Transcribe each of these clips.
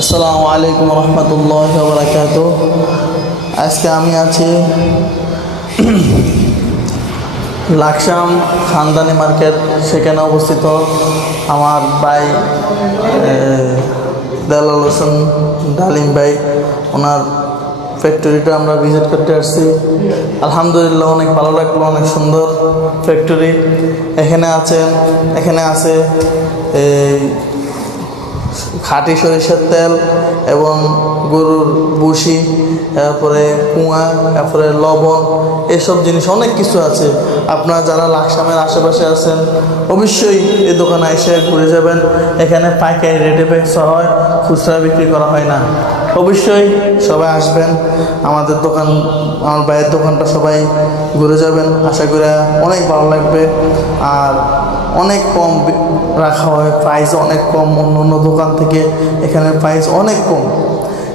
আসসালামু আলাইকুম রহমতুল্লাহ বারাকাতু। আজকে আমি আছি লাকসাম খানদানি মার্কেট, সেখানে অবস্থিত আমার ভাই দেলাল হোসেন ডালিম ভাই, ওনার ফ্যাক্টরিটা আমরা ভিজিট করতে আসছি। আলহামদুলিল্লাহ অনেক ভালো লাগলো, অনেক সুন্দর ফ্যাক্টরি। এখানে আছে এই খাঁটি সরিষার তেল এবং গরুর ভুসি, তারপরে কুয়া, তারপরে লবণ, এসব জিনিস অনেক কিছু আছে। আপনারা যারা লাকসামের আশেপাশে আছেন অবশ্যই এই দোকানে এসে ঘুরে যাবেন। এখানে পাইকারি রেটে বেচা হয়, খুচরা বিক্রি করা হয় না। অবশ্যই সবাই আসবেন আমাদের দোকান, আমার ভাইয়ের দোকানটা সবাই ঘুরে যাবেন, আশা করি অনেক ভালো লাগবে। আর অনেক কম রাখা হয়, প্রাইস অনেক কম, অন্য দোকান থেকে এখানে প্রাইস অনেক কম।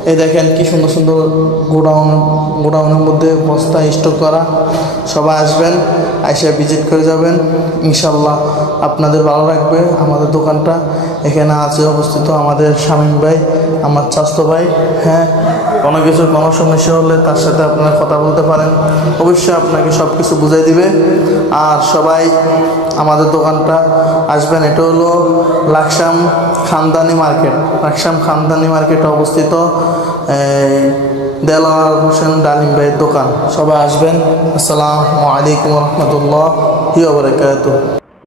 এই দেখেন কি সুন্দর সুন্দর গোডাউনের মধ্যে বস্তা স্টক করা। সবাই আসবেন, এসে ভিজিট করে যাবেন, ইনশাল্লাহ আপনাদের ভালো লাগবে। আমাদের দোকানটা এখানে আছে অবস্থিত আমাদের শামীম ভাই, আমার চাচতো ভাই। হ্যাঁ, কোনো সমস্যা হলে তার সাথে আপনারা কথা বলতে পারেন, অবশ্যই আপনাকে সব কিছু বুঝাই দিবে। আর সবাই আমাদের দোকানটা আসবেন। এটা হলো লাকসাম খানদানি মার্কেট। লাকসাম খানদানি মার্কেটে অবস্থিত দেলাল হোসেন ডালিম ভাইয়ের দোকান। সবাই আসবেন। আসসালামু আলাইকুম রহমতুল্লাহি ওয়া বারাকাতুহু।